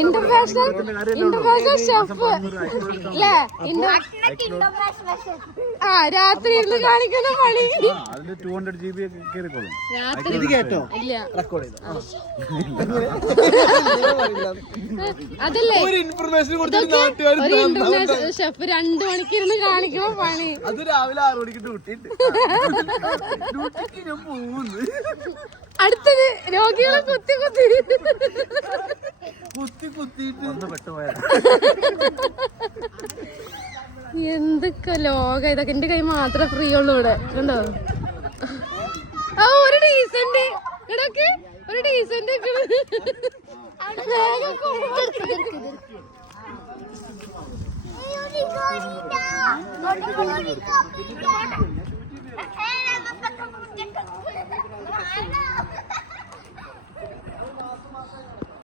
International chef അല്ലേ? ആ രാത്രി ഇരുന്ന് കാണിക്കുന്ന പണി. അതല്ലേ ഇന്റർനാഷണൽ ഷെഫ് 2 മണിക്ക് ഇരുന്ന് കാണിക്കുമ്പോ പണി. അത് രാവിലെ 6 മണിക്ക് ഡ്യൂട്ടിട്ട് അടുത്തത് രോഗികളെ കുത്തി എന്തൊക്കെ ലോകം ഇതൊക്കെ. എന്റെ കൈ മാത്രമേ ഫ്രീ ഉള്ളൂ ഇവിടെ. കണ്ടോ? ആ ഒരു ഡീസന്റ് ഇടക്ക് ഒരു ഡീസന്റ്